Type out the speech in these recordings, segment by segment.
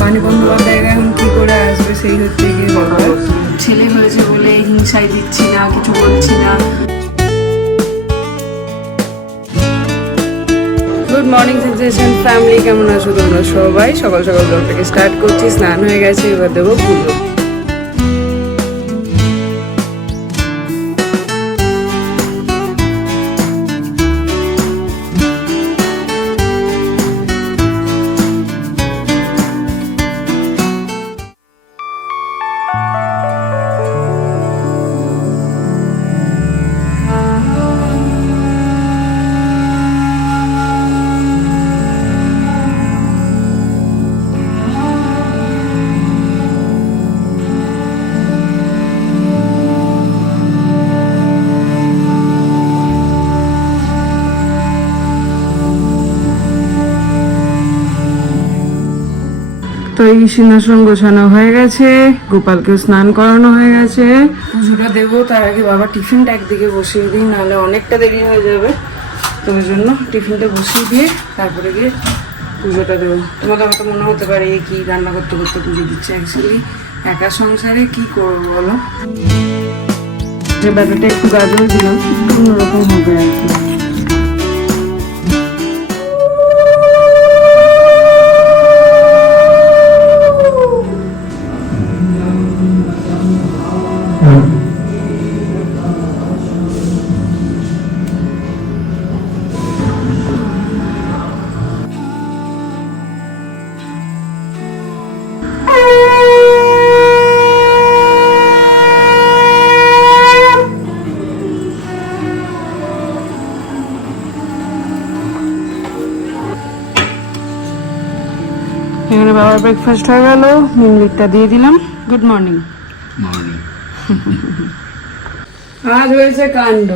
মানি বন্দ্যোপাধ্যায় এখন কি করে আসবে সেই হচ্ছে গিয়ে ছেলে হয়েছে বলে হিংসায় দিচ্ছি না, কিছু বলছি না। গুড মর্নিং সেন্সেশন ফ্যামিলি কেমন আছো তোমরা সবাই? সকাল সকাল ব্লগটাকে স্টার্ট করছি। স্নান হয়ে গেছে, এবার দেবো পুজো। তো এই সিংহাসন গোছানো হয়ে গেছে গোপালকে স্নান করানো হয়ে গেছে। পুজোটা দেবো তার আগে বাবা টিফিনটা একদিকে বসিয়ে দিই নাহলে অনেকটা দেরি হয়ে যাবে। তো ওই জন্য টিফিনটা বসিয়ে দিয়ে তারপরে গিয়ে পুজোটা দেবো। তোমাদের হয়তো মনে হতে পারে কি রান্না করতে করতে পুজো দিচ্ছে অ্যাকচুয়ালি একা সংসারে কি করব বলো? যে ব্যাপারটা একটু গাজর দিলাম একটু অন্যরকম হবে আর কি। এখানে বাবার ব্রেকফাস্ট হয়ে গেল। মিনলিকটা দিয়ে দিলাম। গুড মর্নিং আজ হয়েছে কাণ্ড।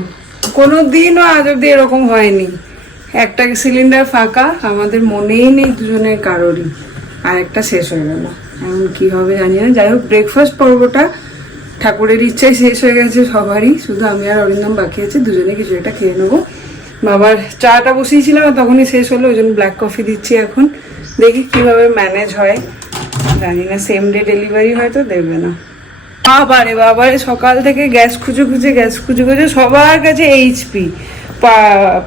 কোনো দিনও আজ অব্দি এরকম হয়নি। একটা সিলিন্ডার ফাঁকা আমাদের মনেই নেই দুজনের কারোরই। আর একটা শেষ হয়ে গেল। এখন কি হবে জানি না। যাই হোক ব্রেকফাস্ট পর্বটা ঠাকুরের ইচ্ছায় শেষ হয়ে গেছে সবারই। শুধু আমি আর অরিন্দম বাকি আছে দুজনে কিছু একটা খেয়ে নেব। বাবার চাটা বসিয়েছিলাম তখনই শেষ হলো ওই জন্য ব্ল্যাক কফি দিচ্ছি এখন। দেখি কীভাবে ম্যানেজ হয়। জানি না সেম ডে ডেলিভারি হয়তো দেবে না। বাবারে বাবারে সকাল থেকে গ্যাস খুঁজে খুঁজে গ্যাস খুঁজে খুঁজে সবার কাছে HP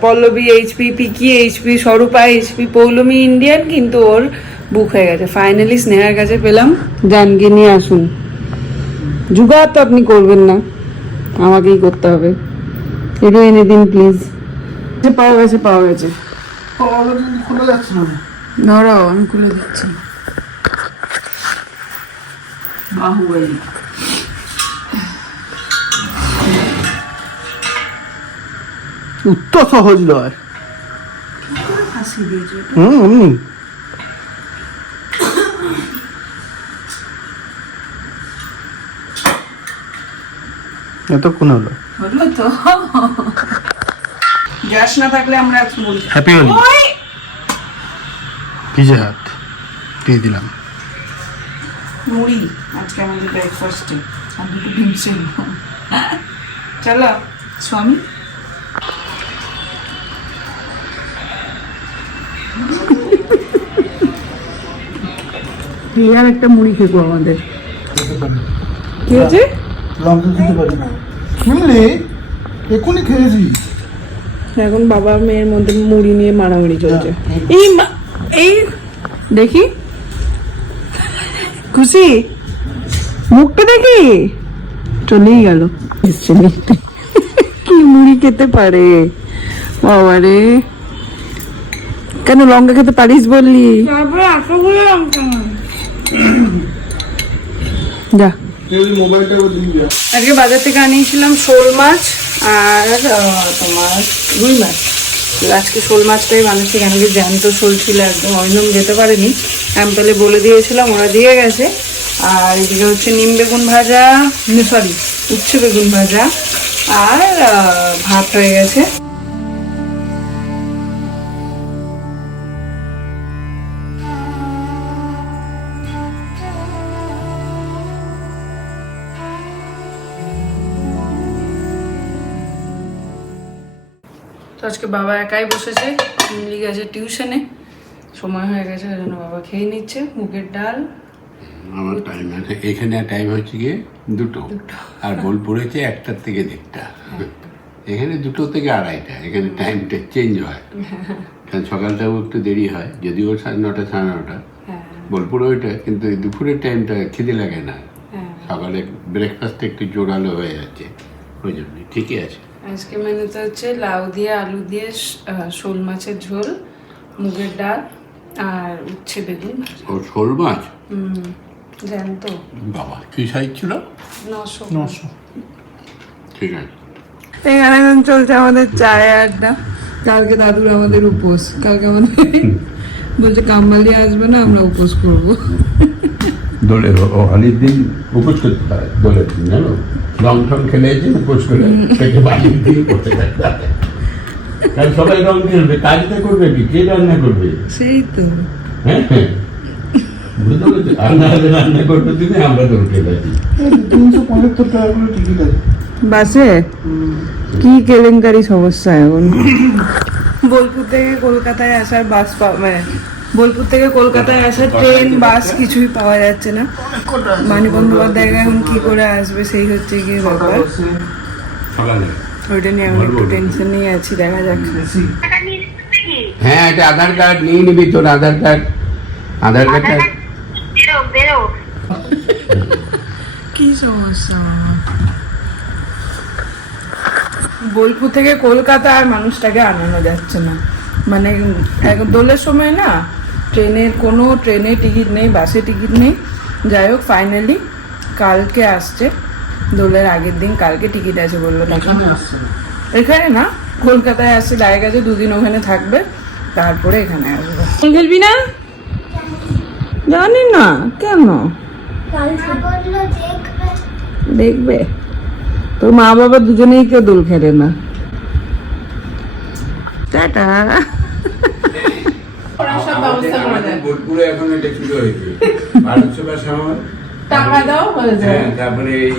Pallavi HP Piki HP Swarupa HP Poulami Indian কিন্তু ওর বুক হয়ে গেছে। ফাইনালি স্নেহার কাছে পেলাম। জানকে নিয়ে আসুন। জুগাড় তো আপনি করবেন না। আমাকেই করতে হবে। একটু এনে দিন প্লিজ পাওয়া গেছে পাওয়া গেছে। খুলে যাচ্ছে না। ধরো আমি খুলে দিচ্ছি বাহুবলী। উত্তর সহজ নয়। হুম এতক্ষণ হলো। হলো তো। গ্যাস না থাকলে আমরা হ্যাপি হোলি ভিজে হাত দিয়ে দিলাম। মুড়ি আজকে আমাদের ব্রেকফাস্টে আর দুটো ডিম ছিল। চলো স্বামী। আর একটা মুড়ি খেকো আমাদের। কি হয়েছে লঙ্কা খেতে পারি না। শুনলি এক্ষুনি খেয়েছি এখন বাবা মেয়ের মধ্যে মুড়ি নিয়ে মারামারি চলছে। এই মা- এই দেখি। খুশি? মুখটা দেখি? চলেই গেল। এসছে দেখতে কি মুড়ি খেতে পারে? বাবারে। কেন লঙ্কা খেতে পারিস বললি? যা। আজকে বাজার থেকে আনিয়েছিলাম শোল মাছ আর তোমার রুই মাছ। আজকে শোল মাছটাই বানাচ্ছি কেন কি জ্যান্ত শোল ছিল একদম অরিন্দম যেতে পারেনি। আমি তাহলে বলে দিয়েছিলাম, ওরা দিয়ে গেছে। আর এদিকে হচ্ছে নিম বেগুন ভাজা সরি উচ্ছে বেগুন ভাজা। আর ভাত হয়ে গেছে। বাবা একাই বসেছে ইমলি গেছে টিউশনে। সময় হয়ে গেছে ওই জন্য বাবা খেয়ে নিচ্ছে মুগের ডাল। আমার টাইম আছে এখানে টাইম হচ্ছে গিয়ে দুটো। আর বোলপুরেছে একটার থেকে দেড়টা। এখানে দুটো থেকে আড়াইটা। এখানে টাইমটা চেঞ্জ হয়। কারণ সকালটাও একটু দেরি হয়। যদিও সাড়ে নটা সাড়ে নটা। হ্যাঁ। বোলপুরে ওইটা কিন্তু দুপুরের টাইমটা খিদে লাগে না। হ্যাঁ। সকালে ব্রেকফাস্টটা একটু জোরালো হয়ে যাচ্ছে। ওই জন্যই ঠিকই আছে। আজকে মেনুতে হচ্ছে লাউ দিয়ে আলু দিয়ে শোল মাছের ঝোল মুগের ডাল আর উচ্ছে বেগুন ও শোল মাছ? হুম জ্যান্ত। বাবা কি সাইজ ছিল? নশো। নশো। ঠিক আছে। এখানে এখন চলছে আমাদের চায় আড্ডা। কালকে দাদুর আমাদের উপোস। কালকে আমাদের বলছে কাম্বালি আসবে না আমরা উপোস করব। দোলের হোলির দিন উপোস করতে হয় দোলের দিন জানো? রং টং খেলে যে উপোস করে পেটে বাড়ি দিয়ে করতে। কারণ সবাই রং খেলবে কাজটা করবে কি? কে রান্না করবে? সেই তো। হ্যাঁ হ্যাঁ। বুঝতে পেরেছি? রান্না রান্না করবে দিনে আমরা দোল খেলেছি তিনশো পঁচাত্তর টাকা করে টিকিট আছে। বাসে? কি কেলেঙ্কারি সমস্যা এখন? বোলপুর থেকে কলকাতায় আসার বাস পাওয়া মানে বোলপুর থেকে কলকাতায় আসা ট্রেন বাস কিছুই পাওয়া যাচ্ছে না। মানি বন্দ্যোপাধ্যায় এখন কি করে আসবে সেই হচ্ছে গিয়ে ব্যাপার। ওইটা নিয়ে আমি একটু টেনশন নিয়ে আছি দেখা যাক। হ্যাঁ এটা আধার কার্ড নিয়ে নিবি তোর আধার কার্ড আধার কার্ডটা কি সমস্যা বোলপুর থেকে কলকাতা আর মানুষটাকে আনানো যাচ্ছে না। মানে দোলের সময় না ট্রেনের কোনো ট্রেনে টিকিট নেই বাসে টিকিট নেই। যাই হোক ফাইনালি কালকে আসছে। দোলের আগের দিন কালকে টিকিট আছে বলল তখন এখানে আসছে না। এখানে না কলকাতায় আসছে ডাইরেক্ট আছে দুদিন ওখানে থাকবে তারপরে এখানে আসবে। খেলবি না? জানি না কেন? দেখবে দেখবে। তোর মা বাবা দুজনেই কেউ দোল খেলে না। টাটা। বোলপুরে এখন এটা শুরু হয়েছে ভারত সেবার সময় টাকা দাও হয়ে তারপরে এই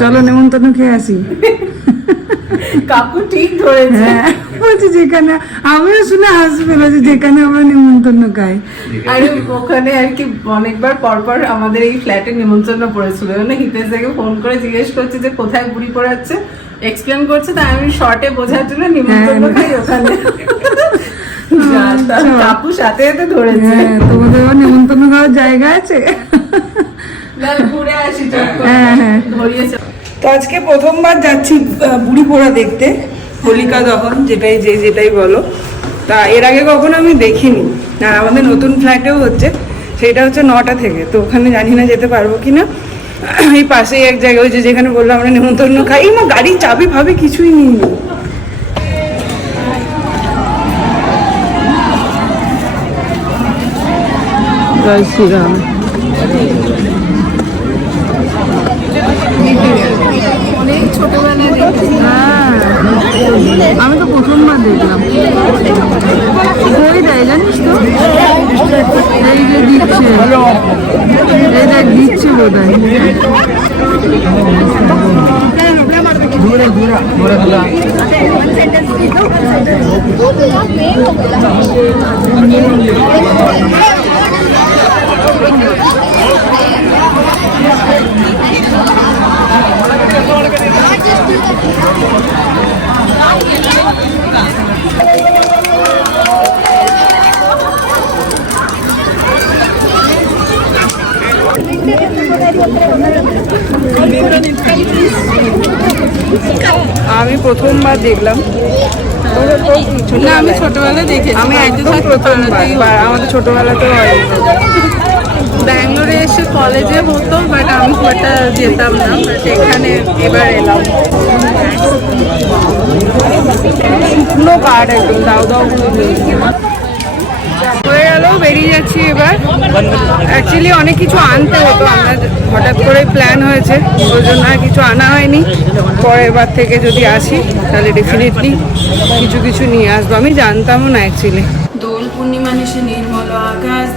চলো নেমন্তন্ন খেয়ে আসি। কাকু ঠিক ধরেছে। হ্যাঁ বলছি যেখানে আমিও শুনে হাসি ফেলেছি যেখানে আমরা নেমন্তন্ন খাই। আরে ওখানে আর কি অনেকবার পরপর আমাদের এই ফ্ল্যাটে নিমন্ত্রণ পড়েছিল। মানে হিতেশ থেকে ফোন করে জিজ্ঞেস করছে যে কোথায় বুড়ি পড়াচ্ছে। এক্সপ্লেন করছে তাই আমি শর্টে বোঝার জন্য নিমন্ত্রণ হ্যাঁ। খাই ওখানে। যা, কাকু সাথে সাথে ধরেছে। হ্যাঁ তোমাদের নেমন্তন্ন খাওয়ার জায়গা আছে? ঘুরে আসি হ্যাঁ, হ্যাঁ। ধরিয়েছে তো আজকে প্রথমবার যাচ্ছি বুড়ি পোড়া দেখতে হোলিকা দহন যেটাই যে যেটাই বলো। তা এর আগে কখনো আমি দেখিনি। আর আমাদের নতুন ফ্ল্যাটেও হচ্ছে সেটা হচ্ছে নটা থেকে। তো ওখানে জানি না যেতে পারব কি না এই পাশেই এক জায়গায় ওই যে যেখানে বললাম আমরা নেমন্তন্ন খাই। এই মা গাড়ির চাবি ভাবে কিছুই নিই জয় শ্রীরাম হ্যাঁ আমি তো প্রথমবার দেখলাম। কই দেয় জানিস তো? এই যে দিচ্ছে। দিচ্ছে বোধ হয় আমি প্রথমবার দেখলাম। না আমি ছোটবেলায় দেখেছি। আমি একদম প্রথমবার। আমাদের ছোটবেলাতেও হয়। ব্যাঙ্গালোরে এসে কলেজে হতো বাট আমি খুব একটা যেতাম না বাট এখানে এবার এলাম। শুকনো কাঠ একদম, দাও দাও হয়ে গেল, বেরিয়ে যাচ্ছি এবার। অ্যাকচুয়ালি অনেক কিছু আনতে হতো, আমরা হঠাৎ করে প্ল্যান হয়েছে। ওই জন্য আর কিছু আনা হয়নি। পরের বার থেকে যদি আসি, তাহলে ডেফিনেটলি কিছু কিছু নিয়ে আসব। আমি জানতামও না অ্যাকচুয়ালি দোল পূর্ণিমা নির্মল আকাশ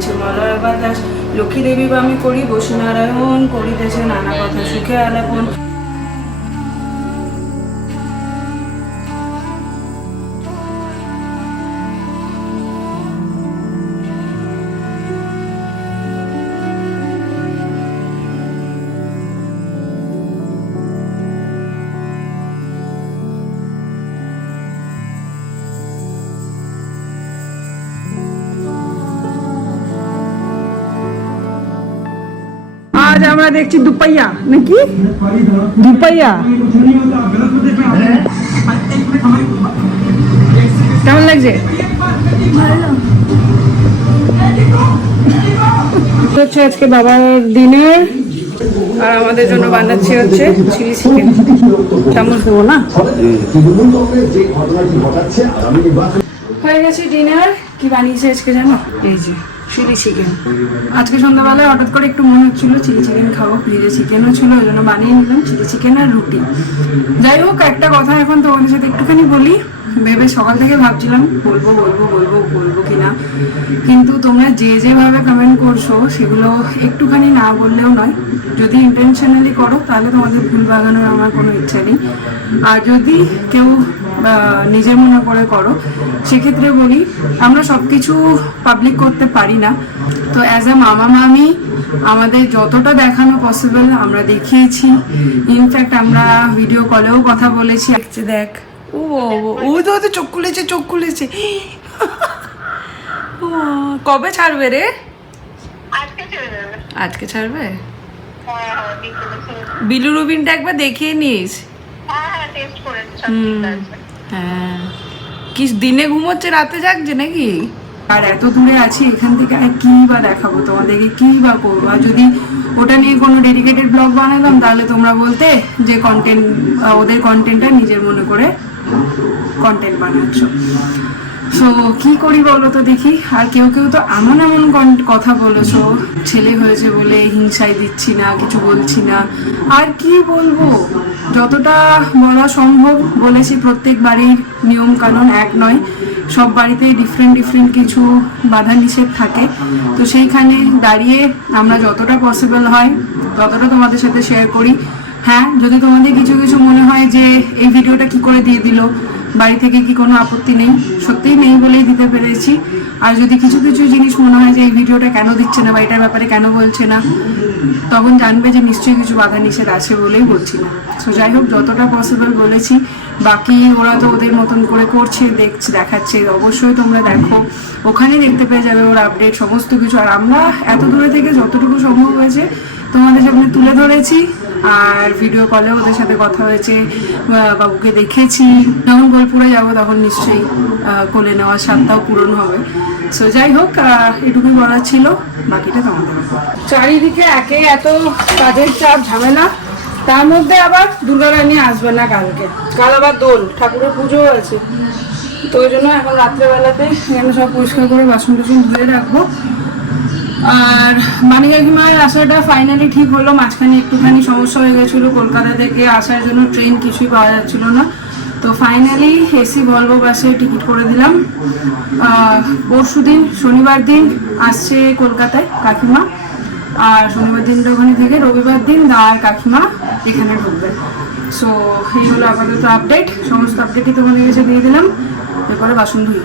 বইতেছে মলয় বাতাস। লক্ষ্মী দেবী বা আমি করি বসুনারায়ণ করিতেছে নানা কথা সুখে আলাপন। আমরা দেখছি দুপাইয়া, নাকি? দুপাইয়া। কেমন লাগছে? হচ্ছে আজকে বাবার ডিনার, আর আমাদের জন্য বানাচ্ছি হচ্ছে চিলি চিকেন। চামচ দেবো না হয়ে গেছে ডিনার। কি বানিয়েছে আজকে জানো? এই যে। চিলি চিকেন আজকে সন্ধ্যাবেলায় হঠাৎ করে একটু মনে হচ্ছিল চিলি চিকেন খাব ফ্রিজে চিকেনও ছিল ওই জন্য বানিয়ে নিলাম চিলি চিকেন আর রুটি। যাই হোক, একটা কথা এখন তোমাদের সাথে একটুখানি বলি। ভেবে সকাল থেকে ভাবছিলাম, বলব বলব বলব বলব কিনা। কিন্তু তোমরা যে যেভাবে কমেন্ট করছ, সেগুলো একটুখানি না বললেও নয়। যদি ইন্টেনশনালি করো, তাহলে তোমাদের ভুল বাগানোর আমার কোনো ইচ্ছা নেই। আর যদি কেউ নিজের মনে করে করো। সেক্ষেত্রে বলি আমরা সব কিছু পাবলিক করতে পারি না। তো অ্যাজ এ মামা মামি আমাদের যতটা দেখানো পসিবল আমরা দেখিয়েছি। ইনফ্যাক্ট আমরা ভিডিও কলেও কথা বলেছি। দেখছে দেখ। ও ও তো তো চোখ খুলেছে চোখ খুলেছে। কবে ছাড়বে রে? আজকে ছাড়বে। হ্যাঁ হ্যাঁ যাবে। বিলু রুবিনটা একবার দেখিয়ে নিস। হ্যাঁ হ্যাঁ। কি দিনে ঘুমোচ্ছে, রাতে জাগছে নাকি? আর এত দূরে আছি, এখান থেকে আর কি বা দেখাবো? তোমাদেরকে কি বা করব? আর যদি ওটা নিয়ে কোনো ডেডিকেটেড ব্লগ বানাতাম, তাহলে তোমরা বলতে যে কন্টেন্ট ওদের কন্টেন্টটা নিজের মনে করে কন্টেন্ট বানাচ্ছ। সো কি করি বলো তো দেখি? আর কেউ কেউ তো এমন এমন কথা বলেছ, ছেলে হয়েছে বলে হিংসায় দিচ্ছি না, কিছু বলছি না। আর কি বলব? যতটা বলা সম্ভব বলেছি প্রত্যেক বাড়ির নিয়ম কানুন এক নয়। সব বাড়িতে ডিফারেন্ট ডিফারেন্ট কিছু বাধা নিষেধ থাকে। তো সেইখানে দাঁড়িয়ে আমরা যতটা পসিবল হয়, ততটা তোমাদের সাথে শেয়ার করি। হ্যাঁ যদি তোমাদের কিছু কিছু মনে হয় যে এই ভিডিওটা কি করে দিয়ে দিল বাড়ি থেকে কি কোনো আপত্তি নেই? সত্যিই নেই বলেই দিতে পেরেছি। আর যদি কিছু কিছু জিনিস মনে হয় যে এই ভিডিওটা কেন দিচ্ছে না বা এটার ব্যাপারে কেন বলছে না, তখন জানবে যে নিশ্চয়ই কিছু বাধা নিষেধ আছে বলেই বলছি না। সো যাই হোক, যতটা পসিবল বলেছি। বাকি ওরা তো ওদের মতন করে করছে, দেখছে, দেখাচ্ছে, অবশ্যই তোমরা দেখো। ওখানে দেখতে পেয়ে যাবে ওর আপডেট সমস্ত কিছু। আর আমরা এত দূরে থেকে যতটুকু সম্ভব হয়েছে তোমাদের সামনে তুলে ধরেছি। আর ভিডিও কলে ওদের সাথে কথা হয়েছে। বাবুকে দেখেছি। যখন বোলপুরে যাব তখন নিশ্চয়ই কোলে নেওয়ার স্বাদটাও পূরণ হবে। সো যাই হোক এটুকুই বলার ছিল। বাকিটা তোমাদের চারিদিকে একে এত কাজের চাপ, ঝামেলা। তার মধ্যে আবার দুর্গারানী আসবে না কালকে। কাল আবার দোল, ঠাকুরের পুজো আছে তো ওই জন্য এখন রাত্রেবেলাতে এখানে সব পরিষ্কার করে বাসন টাসন ধুয়ে রাখব। আর মানিকাকিমার আসাটা ফাইনালি ঠিক হলো, মাঝখানে একটুখানি সমস্যা হয়ে গেছিল, কলকাতা থেকে আসার জন্য ট্রেন কিছুই পাওয়া যাচ্ছিল না। তো ফাইনালি এসি ভলভো বাসে টিকিট করে দিলাম। পরশু দিন, শনিবার দিন আসছে কলকাতায় কাকিমা। আর শনিবার দিনটা ওখানে থেকে রবিবার দিন আর কাকিমা এখানে ঢুকবে। সো এই হলো আপাতত আপডেট সমস্ত আপডেটই তোমাদের কাছে দিয়ে দিলাম। এরপরে বাসন ধুই।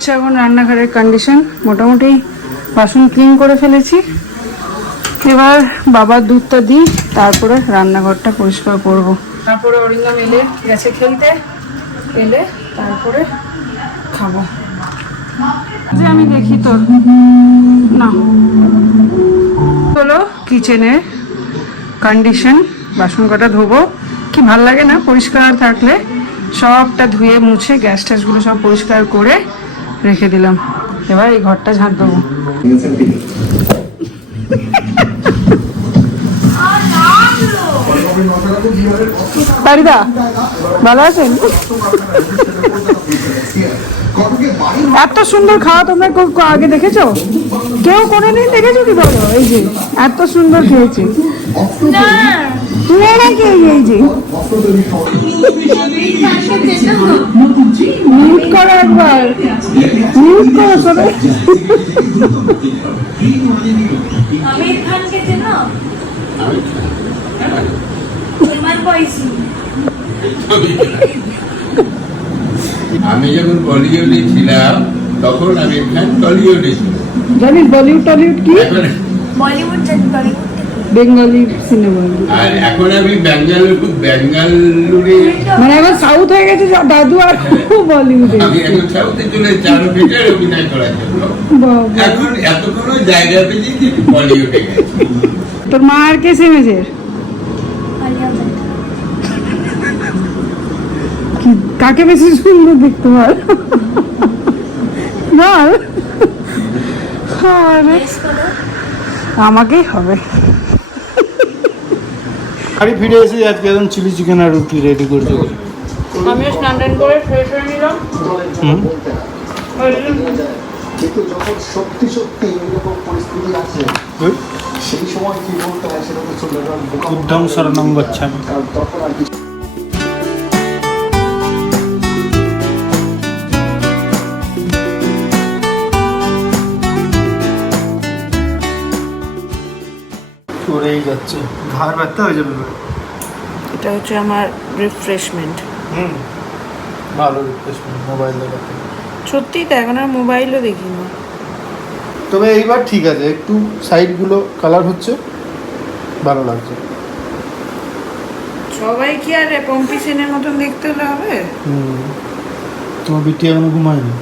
হচ্ছে এখন রান্নাঘরের কন্ডিশন মোটামুটি বাসন ক্লিন করে ফেলেছি। এবার বাবার দুধটা দিই, তারপরে রান্নাঘরটা পরিষ্কার করব। তারপরে অরিন্দম এলে গেছে খেলতে, এলে তারপরে খাব। যে আমি দেখি তোর। না। হলো কিচেনের কন্ডিশন বাসন কটা ধোবো। কি ভালো লাগে না পরিষ্কার থাকলে? সবটা ধুয়ে মুছে গ্যাস ট্যাসগুলো সব পরিষ্কার করে রেখে দিলাম। এবার এই ঘরটা ঝাঁট দেবো। বাড়িদা ভালো আছেন? এত সুন্দর খাওয়া তোমরা আগে দেখেছ? কেউ কোনোদিন দেখেছ কি বলো? এই যে, এত সুন্দর খেয়েছি। না। মিউট করো একবার মিউট করো সবাই আমির খানকে চেনো আমি যখন বলিউডে ছিলাম তখন আমির খান টলিউডে ছিল জানিস বলিউড টলিউড কি? বলিউড জানি বলিউড বেঙ্গলি সিনেমা। আর এখন আমি বেঙ্গালুরু বেঙ্গালুরে মানে এখন সাউথ হয়ে গেছে দাদু আর বলিউডে। আমি এখন সাউথে চলে চারো অভিনয় করার জন্য। এখন এতক্ষণ জায়গা পেয়েছি বলিউডে তোর মা আর কে সেমেজের কাকে বেশি সুন্দর দেখতে পার বল। আমাকেই হবে। বাড়ি ফিরে এসে আজকে একদম চিলি চিকেন আর রুটি রেডি করতে আমিও স্নান টান করে ফ্রেশ হয়ে নিলাম। কিন্তু যখন সত্যি সত্যি এরকম পরিস্থিতি আছে সেই সময় কি বলতে হয় সেটা তো চলে গেল বোকা উদ্ধম শরণম গচ্ছামি তখন আর কিছু করেই যাচ্ছে। ঘাড় ব্যথা হয়ে যাবে এটা হচ্ছে আমার রিফ্রেশমেন্ট হুম। ভালো রিপ্লেসমেন্ট মোবাইল দেখাতে সত্যিই তো এখন আর মোবাইলও দেখি না তবে এইবার ঠিক আছে একটু সাইডগুলো কালার হচ্ছে ভালো লাগছে। সবাই কি আর পম্পি সেনের মতন দেখতে হলে হবে? হুম। তোমার বিটি এখনও ঘুমায়নি?